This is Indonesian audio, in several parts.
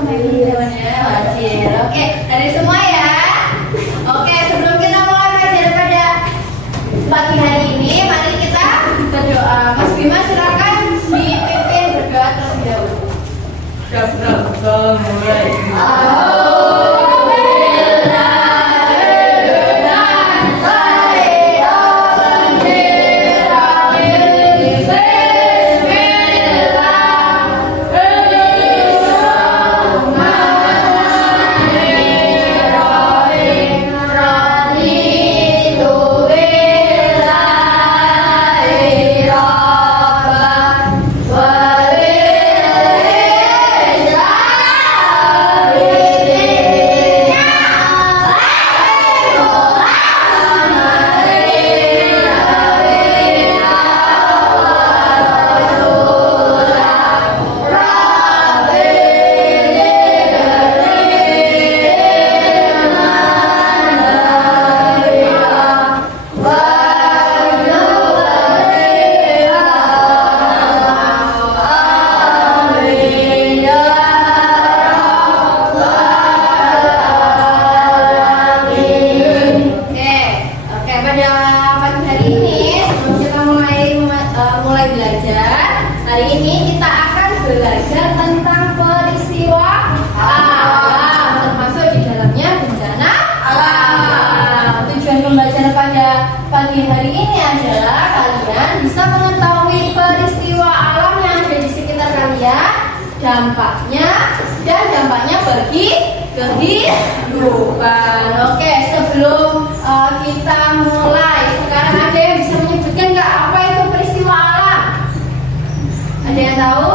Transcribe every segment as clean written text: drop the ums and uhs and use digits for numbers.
Wajib. Oke, dari semua ya. Oke, sebelum kita mulai belajar pada pagi hari ini, mari kita berdoa. Mas Bima silakan dipimpin berdoa terlebih dahulu. Kita mulai. Pagi hari ini adalah kalian bisa mengetahui peristiwa alam yang ada di sekitar kalian, dampaknya bagi kehidupan. Oke, sebelum kita mulai, sekarang ada yang bisa menyebutkan nggak apa itu peristiwa alam? Ada yang tahu?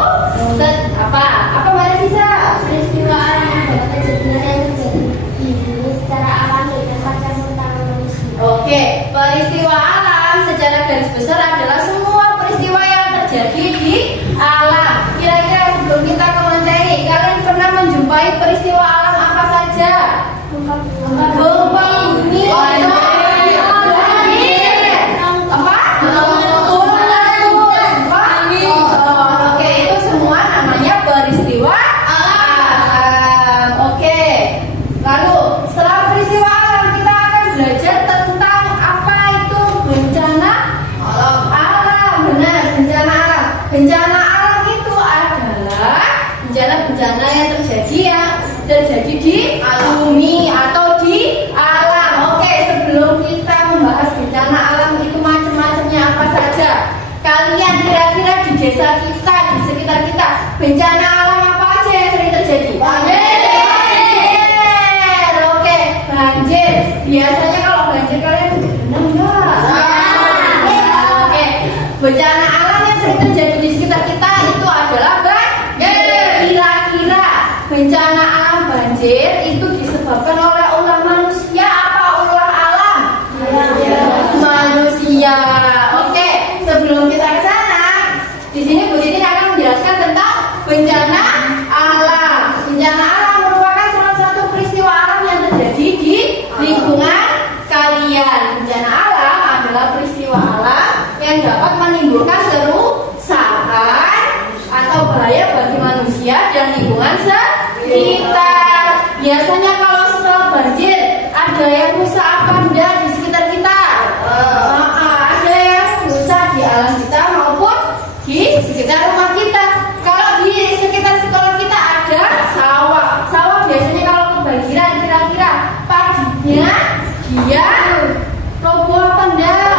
Apa Mbak Sisa? Peristiwa alam adalah kejadian yang terjadi secara alami dan pada tangan manusia. Oke, peristiwa alam secara garis besar adalah semua peristiwa yang terjadi di alam. Kira-kira sebelum kita ke materi, kalian pernah menjumpai peristiwa alam apa saja? Gempa bumi, Oke, itu semua namanya peristiwa alam. Oke, lalu setelah peristiwa alam kita akan belajar tentang apa itu bencana alam. Benar, bencana alam. Bencana alam itu adalah bencana-bencana yang terjadi di bumi atau di alam. Oke, sebelum kita membahas bencana alam itu macam-macamnya apa saja, kalian kira-kira di desa kita, di sekitar kita, bencana alam apa aja yang sering terjadi? Banjir. Oke, banjir. Biasanya kalau banjir kalian berenang enggak? Oke, bencana alam yang sering terjadi di sekitar kita itu adalah banjir. Kira-kira bencana alam banjir itu disebabkan oleh ulah manusia apa ulah alam? Manusia. Oke, sebelum kita ke sana, di sini Bu Titin akan menjelaskan tentang bencana alam. Bencana alam merupakan salah satu peristiwa alam yang terjadi di lingkungan kalian. Bencana alam adalah peristiwa alam yang dapat menimbulkan kerusakan atau bahaya bagi manusia dan lingkungan sekitar. Biasanya kalau setelah banjir ada yang rusak apa enggak di sekitar kita? Ada yang rusak di alam kita maupun di sekitar rumah kita. Kalau di sekitar sekolah kita ada sawah. Sawah biasanya kalau kebanjiran kira-kira paginya dia roboh apa enggak?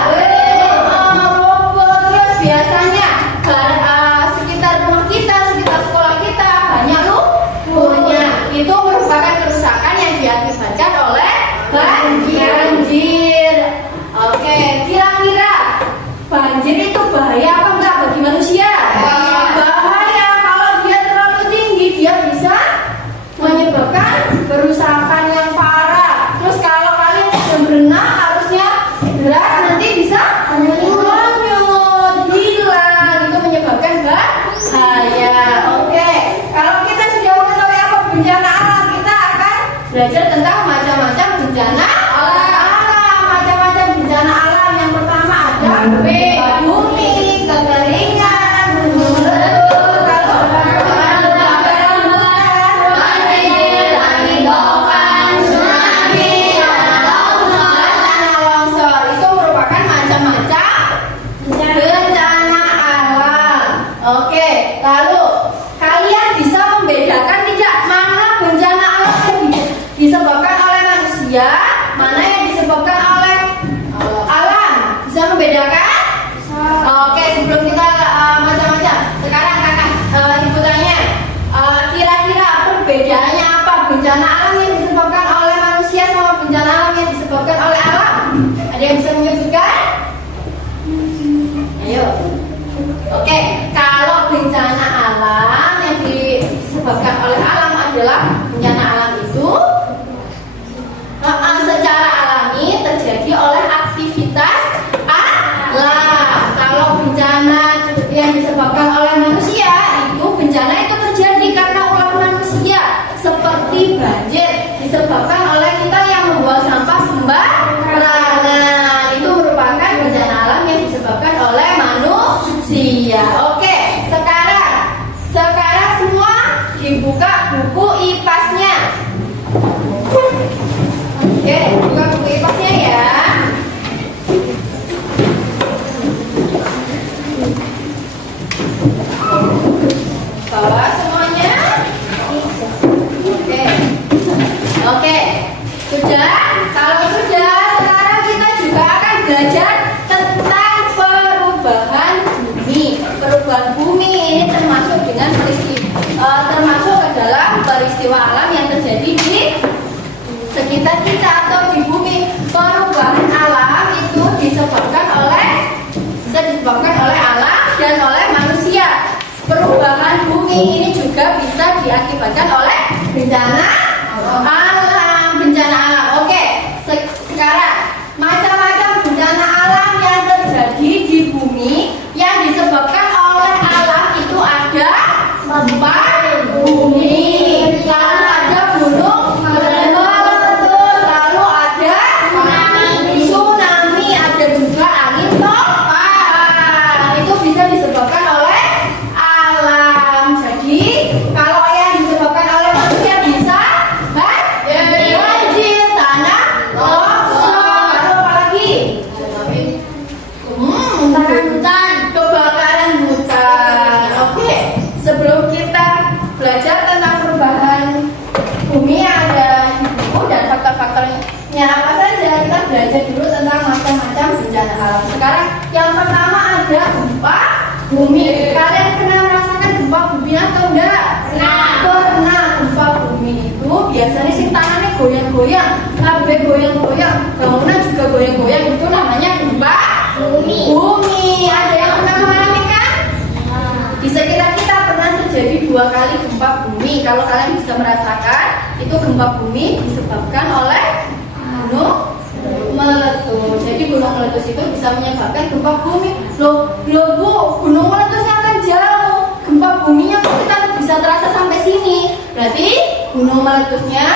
Roboh. Terus biasanya sekitar rumah kita, sekitar sekolah kita banyak lumpurnya. Itu merupakan kerusakan yang diakibatkan oleh banjir. Oke, kira-kira banjir itu bahaya apa enggak bagi manusia? Bahaya. Kalau dia terlalu tinggi, dia bisa menyebabkan kerusakan yang parah. Terus kalau kalian sedang berenang harusnya deras, nanti bisa hanyut, hilang. Itu menyebabkan bahaya. Oke, kalau kita sudah mengetahui apa bencana alam, kita akan belajar tentang macam-macam bencana alam. Macam-macam bencana alam. Yang pertama ada bumi, kekeringan, gunung meletus, kebakaran hutan, Oke, kalau bencana alam yang disebabkan oleh alam adalah bencana alam itu secara alami terjadi oleh aktivitas alam. Kalau bencana yang disebabkan oleh manusia itu bencana itu terjadi karena ulah manusia, seperti banjir disebabkan oleh kita yang membuang sampah sembarangan. Itu merupakan bencana alam yang disebabkan oleh manusia. Oke, sekarang semua dibuka buku IPAS-nya. Oke, buka buku IPAS-nya ya. Bawa semuanya. Oke. Sudah? Kalau sudah, sekarang kita juga akan belajar tentang perubahan bumi. Perubahan bumi ini termasuk ke dalam peristiwa alam yang terjadi di sekitar kita atau di bumi. Perubahan alam itu disebabkan oleh alam dan oleh manusia. Perubahan bumi ini juga bisa diakibatkan oleh bencana alam. Oke, sekarang macam-macam bencana alam yang terjadi di bumi yang disebabkan oleh alam itu ada gempa bumi, lalu ada gunung meletus, lalu ada tsunami, ada juga angin topan. Itu bisa disebabkan oleh alam. Jadi kalau yang disebabkan oleh manusia bisa banjir, tanah longsor, lalu apa lagi? Kebakaran hutan. Oke, sebelum kita belajar tentang perubahan bumi ada di buku dan faktor-faktornya apa saja, kita belajar dulu tentang macam-macam bencana alam. Sekarang yang pertama ada gempa bumi. Kalian pernah merasakan gempa bumi atau enggak? Pernah. Gempa bumi itu biasanya sih tanahnya goyang-goyang, kabeh goyang-goyang, bangunan juga goyang-goyang, itu namanya gempa bumi. Ada yang pernah mengalami kan? Di sekitar kita pernah terjadi 2 kali gempa bumi. Kalau kalian bisa merasakan, itu gempa bumi disebabkan oleh gunung meletus. Jadi gunung meletus itu bisa menyebabkan gempa bumi. Loh Bu, gunung meletusnya kan jauh, gempa buminya kita bisa terasa sampai sini. Berarti gunung meletusnya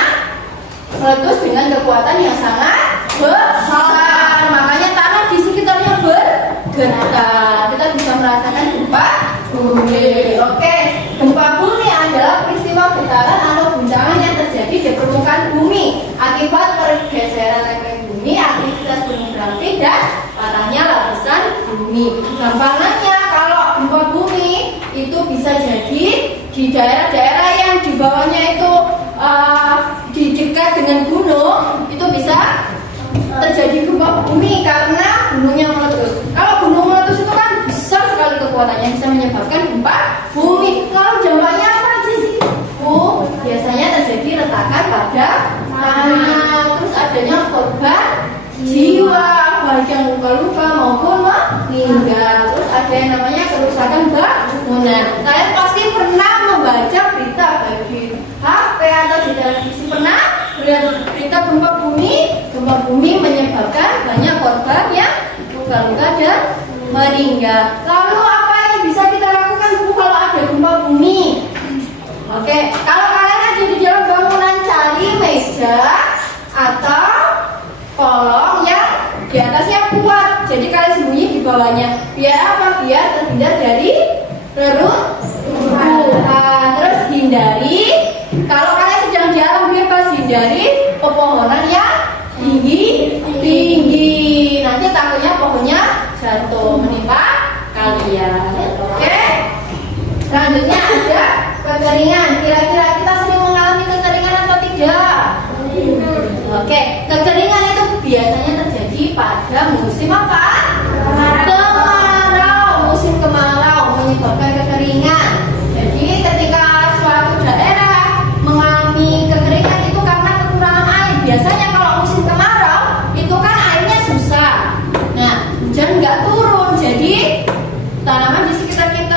meletus dengan kekuatan yang sangat besar. Makanya tanah di sekitarnya bergetar. Kita bisa merasakan gempa bumi. Oke, gempa bumi adalah peristiwa getaran atau guncangan yang terjadi di permukaan bumi akibat pergeseran lempeng bumi, aktivitas gunung berapi dan patahnya lapisan bumi. Gampangannya kalau gempa bumi itu bisa jadi di daerah-daerah yang di bawahnya itu di dekat dengan gunung, itu bisa terjadi gempa bumi karena gunungnya meletus. Kalau gunung meletus itu kan besar sekali kekuatannya, bisa menyebabkan gempa bumi. Kalau dampaknya apa aja sih? Biasanya terjadi retakan pada tanah, terus adanya korban jiwa, baik yang luka-luka maupun meninggal. Terus ada yang namanya kerusakan bangunan. Kalian pasti pernah membaca berita baik di HP atau di televisi, pernah melihat berita gempa bumi. Gempa bumi menyebabkan banyak korban yang luka-luka dan meninggal. Lalu apa yang bisa kita lakukan kalau ada gempa bumi? Oke, kalau kalian ada di dalam bangunan, cari meja atau kolong yang di atasnya kuat. Jadi kalian sembunyi di bawahnya. Biar apa? Biar terhindar dari reruntuhan. Terus hindari, kalau kalian sedang di alam bebas, hindari pepohonan yang tinggi. Nanti takutnya pohonnya jatuh menimpa kalian. Oke. Selanjutnya ada kekeringan. Kira-kira kita sering mengalami kekeringan atau tidak? Oke, kekeringan itu biasanya terjadi pada musim apa? Kemarau. Musim kemarau menyebabkan kekeringan. Jadi ketika suatu daerah mengalami kekeringan itu karena kekurangan air. Biasanya kalau musim kemarau itu kan airnya susah. Nah, hujan nggak turun, jadi tanaman di sekitar kita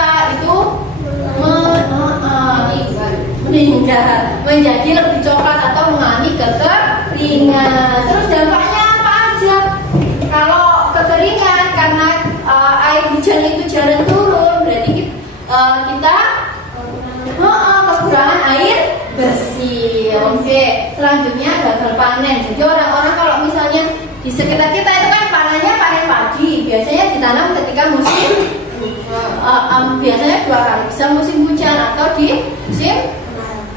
meninggal, menjadi lebih coklat atau mengalami kekeringan. Terus dampaknya apa aja? Kalau kekeringan karena air hujan itu jarang turun, berarti kita kekurangan air bersih. Oke, selanjutnya gagal panen. Jadi orang-orang kalau misalnya di sekitar kita itu kan panennya panen padi, biasanya ditanam ketika musim biasanya 2 kali, bisa musim hujan atau di musim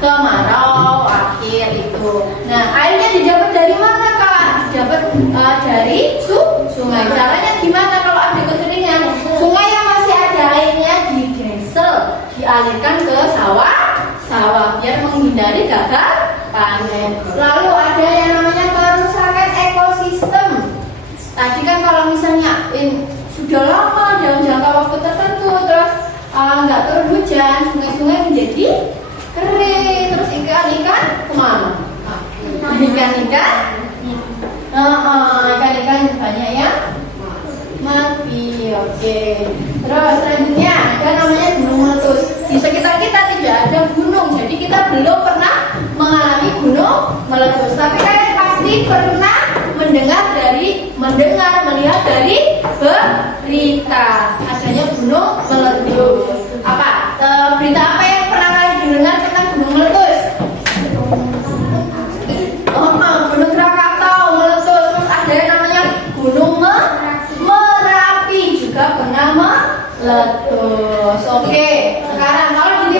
kemarau akhir itu. Nah, airnya didapat dari mana Kak? Didapat dari sungai. Caranya gimana kalau ada kekeringan? Sungai yang masih ada airnya digesel, dialirkan ke sawah biar menghindari gagal panen. Lalu ada yang namanya kerusakan ekosistem. Tadi kan kalau misalnya sudah lama dalam jangka waktu tertentu terus nggak turun hujan, sungai-sungai menjadi kering, terus ikan-ikan kemana? Ikan-ikan banyak yang mati. Oke. Terus selanjutnya ada namanya gunung meletus. Di sekitar kita tidak ada gunung, jadi kita belum pernah mengalami gunung meletus. Tapi kalian pasti pernah melihat dari berita adanya gunung meletus. Apa? Berita apa yang pernah kalian dengar tentang gunung meletus? Gunung Krakatau meletus. Terus ada yang namanya gunung Merapi juga pernah meletus. Oke, sekarang kalau di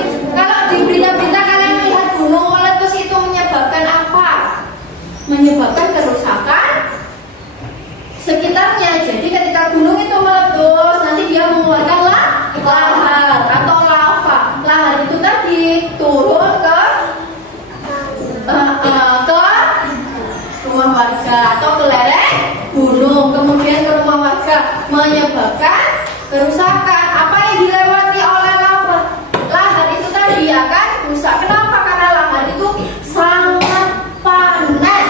berita-berita kalian melihat gunung meletus itu menyebabkan apa? Menyebabkan kerusakan sekitarnya. Jadi ketika gunung itu meletus, nanti dia mengeluarkan lahar atau lava. Lahar itu tadi turun ke rumah warga atau ke lereng gunung, kemudian ke rumah warga, menyebabkan kerusakan. Apa yang dilewati oleh lava? Lahar itu tadi akan rusak. Kenapa? Karena lahar itu sangat panas.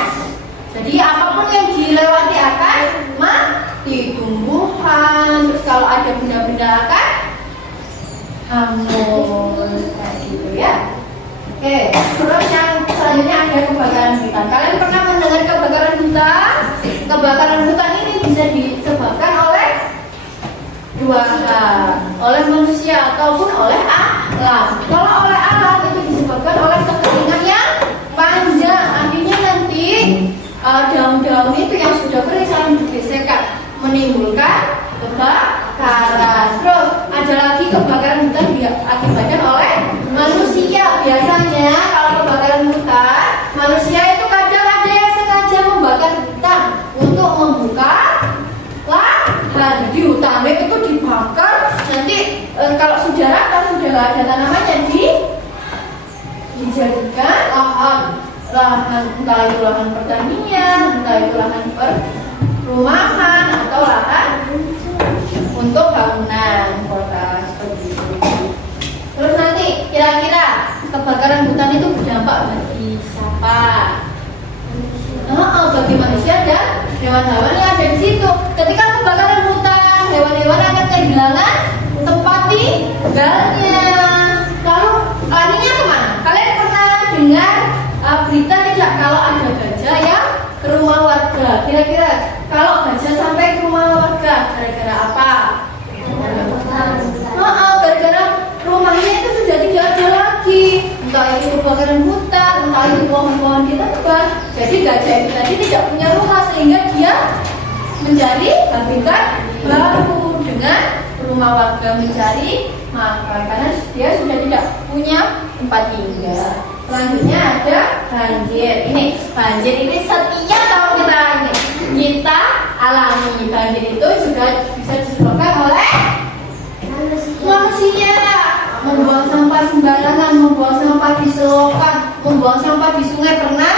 Jadi apapun yang dilewati akan mati, tumbuhan. Terus kalau ada benda-benda akan hangus kayak gitu ya. Oke, terus yang selanjutnya ada kebakaran hutan. Kalian pernah mendengar kebakaran hutan? Kebakaran hutan ini bisa disebabkan oleh 2 hal, oleh manusia ataupun oleh alam. Kalau oleh alam itu disebabkan oleh kekeringan yang panjang. Akhirnya nanti daun-daun itu yang sudah kering saling bergesekan, menimbulkan kebakaran. Terus ada lagi kebakaran hutan diakibatkan oleh manusia. Biasanya kalau kebakaran hutan, manusia itu kadang ada yang sengaja membakar hutan untuk membuka lahan. Di hutan itu dibakar, nanti kalau sudah rata, sudah nggak ada tanamannya, dijadikan lahan, entah itu lahan pertanian, entah itu lahan perumahan atau lahan untuk bangunan kota seperti itu. Terus nanti kira-kira kebakaran hutan itu berdampak bagi siapa? Bagi manusia dan hewan-hewan yang ada di situ. Ketika kebakaran hutan, hewan-hewan akan kehilangan tempat tinggalnya. Lalu larinya kemana? Kalian pernah dengar berita tidak kalau ada gajah yang ke rumah warga? Kira-kira kalau gajah sampai ke rumah warga, gara-gara apa? Gara-gara rumahnya itu sudah tidak ada lagi. Entah itu kebakaran hutan, entah itu pohon-pohon ditebang. Jadi gajah itu tadi tidak punya rumah, sehingga dia mencari habitat baru dengan rumah warga mencari makan, karena dia sudah tidak punya tempat tinggal. Selanjutnya ada banjir. Ini banjir ini setiap tahun kita alami. Banjir itu juga bisa disebabkan oleh manusia. Membuang sampah sembarangan, membuang sampah di selokan, membuang sampah di sungai. Pernah?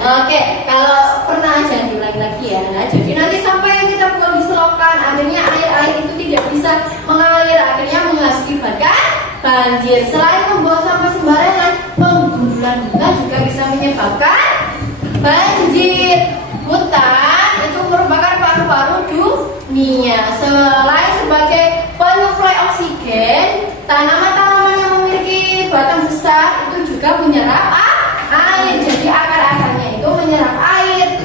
Oke, kalau pernah jangan diulangi lagi ya. Jadi nanti sampah yang kita buang di selokan, akhirnya air itu tidak bisa mengalir, akhirnya mengakibatkan banjir. Selain membuang sampah sembarangan, penggundulan hutan juga bisa menyebabkan banjir. Hutan itu merupakan paru-paru dunia. Selain sebagai penyuplai oksigen, tanaman-tanaman yang juga menyerap air. Jadi akar-akarnya itu menyerap air.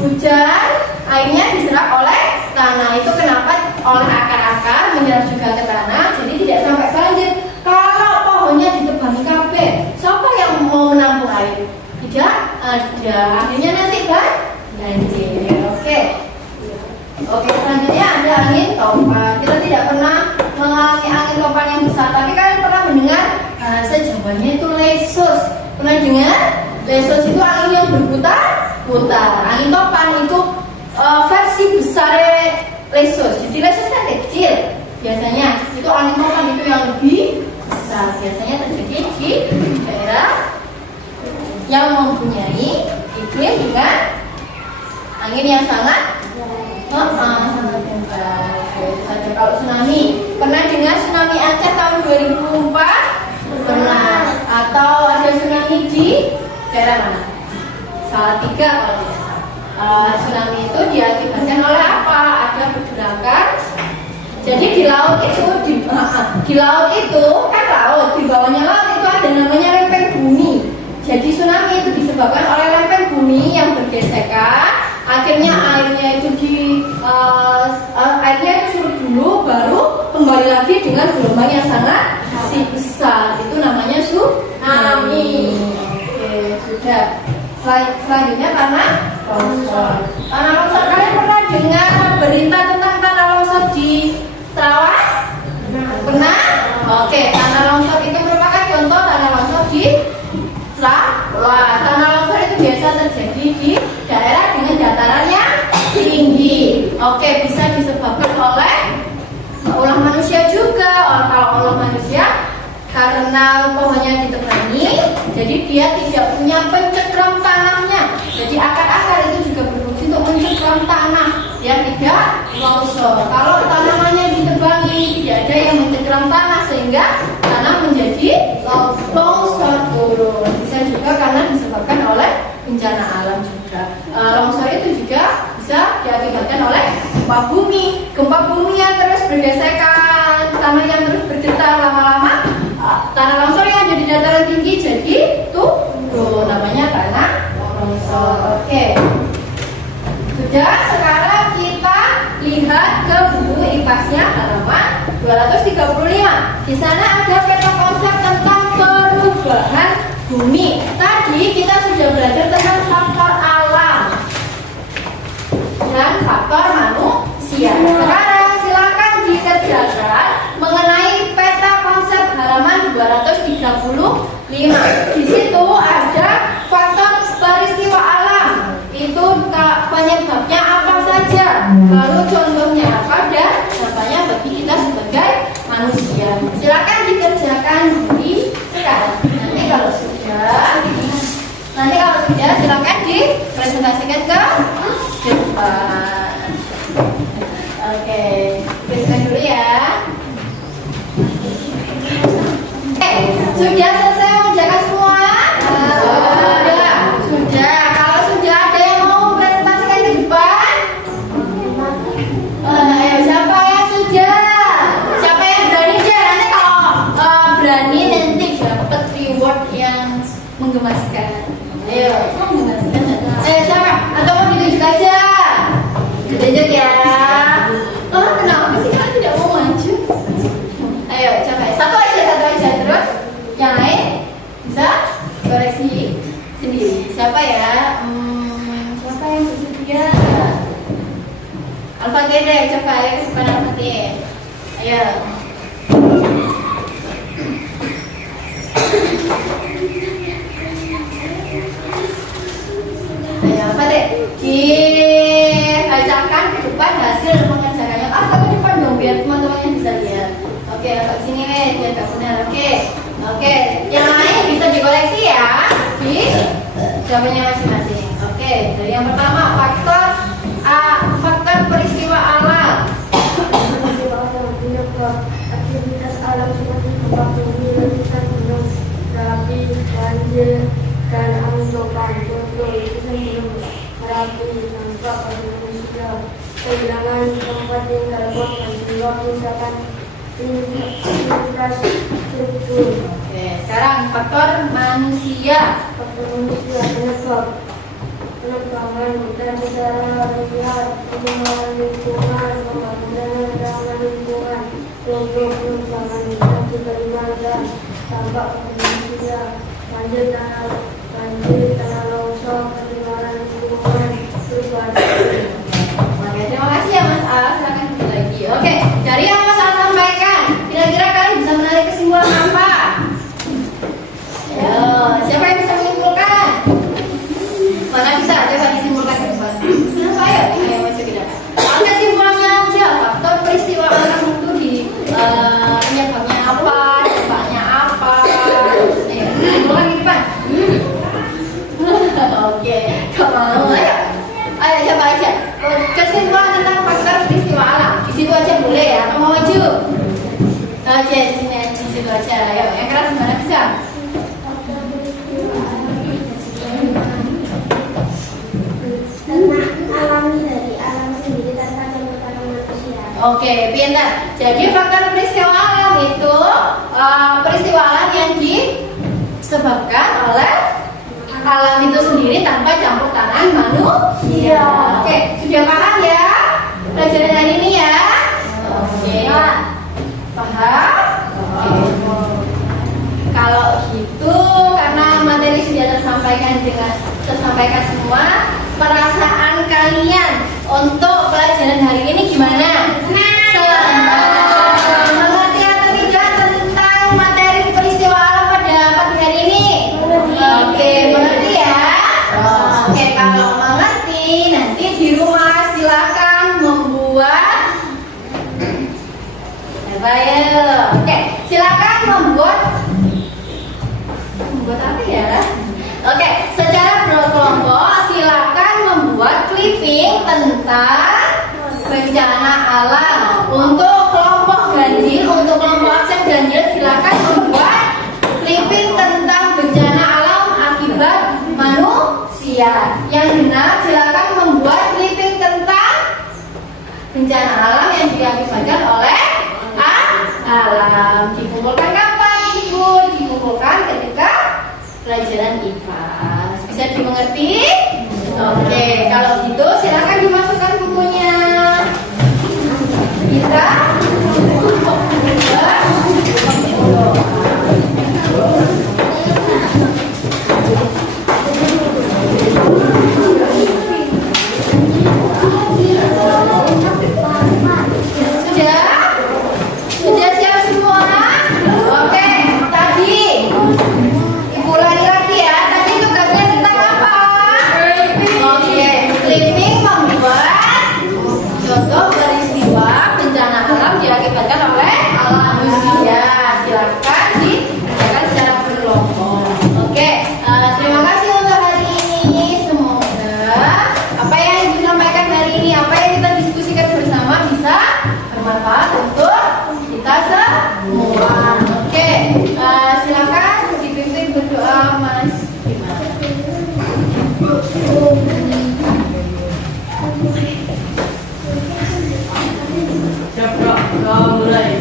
Hujan, airnya diserap oleh tanah. Itu kenapa oleh akar-akar menyerap juga ke tanah, jadi tidak sampai banjir. Kalau pohonnya ditebangi kabeh, siapa yang mau menampung air? Tidak ada. Akhirnya nanti banjir. Oke, selanjutnya ada angin topan. Kita tidak pernah mengalami angin topan yang besar, tapi kalian pernah mendengar bahasa Jawanya itu lesus. Pernah dengar? Lesus itu angin yang berputar-putar. Angin topan itu versi besar lesus. Jadi lesus kan kecil. Biasanya itu angin topan itu yang lebih besar. Biasanya terjadi di daerah yang mempunyai iklim dengan angin yang sangat kencang. Kalau tsunami, pernah dengar tsunami Aceh tahun 2004? Pernah. Atau ada tsunami di daerah mana? Salatiga kalau tidak salah. Tsunami itu diakibatkan oleh apa? Ada pergerakan. Jadi di laut itu di laut itu kan laut, di bawahnya laut itu ada namanya lempeng bumi. Jadi tsunami itu disebabkan oleh lempeng bumi yang bergesekan. Akhirnya airnya itu airnya itu surut dulu, baru kembali lagi dengan gelombang yang sangat besar. Itu namanya tsunami. Oke, sudah. Selanjutnya tanah longsor. Tanah longsor, kalian pernah dengar berita tentang tanah longsor di Trawas? Pernah? Oke, tanah longsor itu merupakan contoh tanah longsor di Trawas. Tanah longsor itu biasa terjadi di daerah dengan dataran yang tinggi. Oke, bisa disebabkan oleh ulah manusia juga. Kalau ulah manusia karena pohonnya ditebangi, jadi dia tidak punya pencekram tanahnya. Jadi akar-akar itu juga berfungsi untuk mencekram tanah, dia tidak longsor. Kalau tanamannya ditebangi, tidak ada yang mencekram tanah sehingga tanah menjadi longsor turun. Bisa juga karena disebabkan oleh bencana alam juga. Longsor itu juga bisa diakibatkan oleh gempa bumi. Gempa bumi yang terus bergesekan, tanah yang terus bergetar, lama-lama tanah longsor yang ada di dataran tinggi jadi turun, namanya tanah longsor. Oke. Sudah, sekarang kita lihat ke buku IPAS-nya halaman 235. Di sana ada peta konsep tentang perubahan bumi. Tadi kita sudah belajar tentang faktor alam dan faktor manusia. Sekarang silakan dikerjakan mengenai peta konsep halaman 235. Di situ ada faktor peristiwa alam. Itu penyebabnya apa saja, lalu contohnya apa, dan dampaknya bagi kita sebagai manusia. Silakan dikerjakan di sekarang. Nanti kalau sudah silakan dipresentasikan ke depan. Oke, presentasi dulu ya. Sudah selesai mengerjakan semua? Sudah. Kalau sudah ada yang mau presentasikan ke depan? Ayo, siapa yang sudah? Siapa yang berani aja? Nanti kalau berani nanti dapat reward yang menggemaskan. Ayo, menggemaskan. Siapa? Atau mau ditunjuk aja? Ditunjuk ya. Kenapa sih kalian tidak mau maju? Ayo, coba. Satu aja terus. Yang lain bisa koreksi sendiri. Siapa ya? Siapa yang bersedia? Al-Fatih deh, coba ya ke depan Al-Fatih. Ayo. Ayo Al-Fatih, dibacakan ke depan hasil pengerjaannya. Tapi depan dong biar teman-temannya bisa lihat. Oke, ke sini nih, biar gak benar. Oke, yang lain bisa dikoleksi ya di jawabannya masing-masing. Oke, dari yang pertama faktor peristiwa alam. Peristiwa alam penyebab aktivitas alam seperti gempa bumi, letusan gunung, berapi, banjir, dan angin topan. Contoh letusan gunung Merapi, dampak pada manusia, kehilangan tempat tinggal korban, jiwa, kerusakan infrastruktur. Oke, sekarang faktor manusia. Faktor manusia penebangan hutan secara liar, pengembangan lingkungan, pembangunan ramah lingkungan, contoh pengembangan hutan di Kalimantan, dampak manusia, banjir tanah longsor, pengembangan lingkungan, perubahan. Oke, terima kasih ya Mas Al. Silakan lanjut lagi. Oke, dari yang Mas Al sampaikan, kira-kira kalian bisa menarik kesimpulan apa? Ayo, siapa yang bisa menyimpulkan? Mana bisa? Coba disimpulkan ke depan. Kenapa ya? Ayo masuk ke depan. Kesimpulannya aja, faktor peristiwa alam itu di penyebabnya apa, dampaknya apa? Ayo, disimpulkan di depan. Oke, kalau ayo. Ayo coba aja. Kesimpulan tentang faktor peristiwa alam. Di situ aja boleh ya. Kamu mau maju? Oke, di sini di situ aja. Ayo, yang keras mana bisa? Oke, pintar. Jadi faktor peristiwa alam itu peristiwa alam yang disebabkan oleh alam itu sendiri tanpa campur tangan manusia. Oke, sudah paham ya pelajaran hari ini ya? Oke, paham? Oke. Kalau gitu, karena materi sudah tersampaikan semua, perasaan kalian untuk pelajaran hari ini gimana? Mengerti atau tidak tentang materi peristiwa alam pada pagi hari ini? Oke, mengerti ya? Oke, kalau mengerti, nanti di rumah silakan membuat Oke, silakan membuat apa ya? Oke, secara berkelompok silakan membuat clipping tentang bencana alam. Untuk kelompok ganjil, untuk kelompok absen ganjil silakan membuat clipping tentang bencana alam akibat manusia. Yang genap silakan membuat clipping tentang bencana alam yang diakibatkan oleh alam. Dikumpulkan kapan Ibu? Dikumpulkan ketika pelajaran IPA. Bisa dimengerti? Oke, kalau gitu silakan dimasukkan bukunya. Bisa? Sudah siap semua? Oke, tadi Ibu lari lagi ya. Tadi tugasnya tentang apa? Oke, clipping membuat contoh peristiwa bencana alam diakibatkan oleh manusia. Silakan dikerjakan secara berkelompok. Oke, terima kasih untuk hari ini. Semoga apa yang Ibu sampaikan hari ini, apa yang kita diskusikan bersama bisa bermanfaat untuk kita semua. Oke, silakan dipimpin berdoa Mas Bima. Siapa? Kau mulai.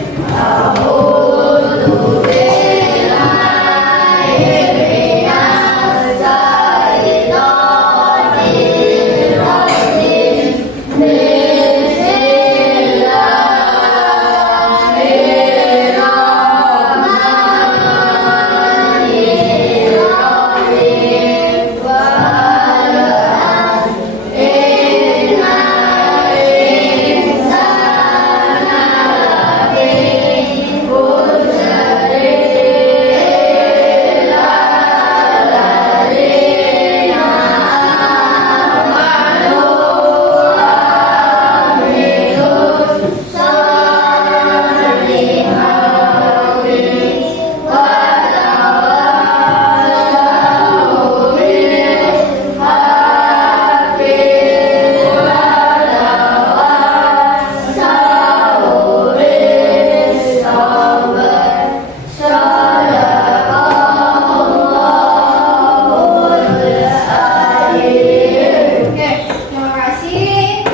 Oke, terima kasih.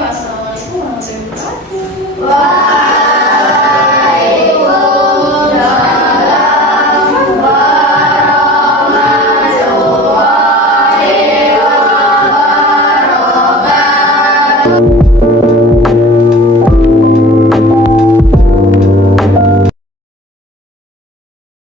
Wassalamualaikum warahmatullahi wabarakatuh.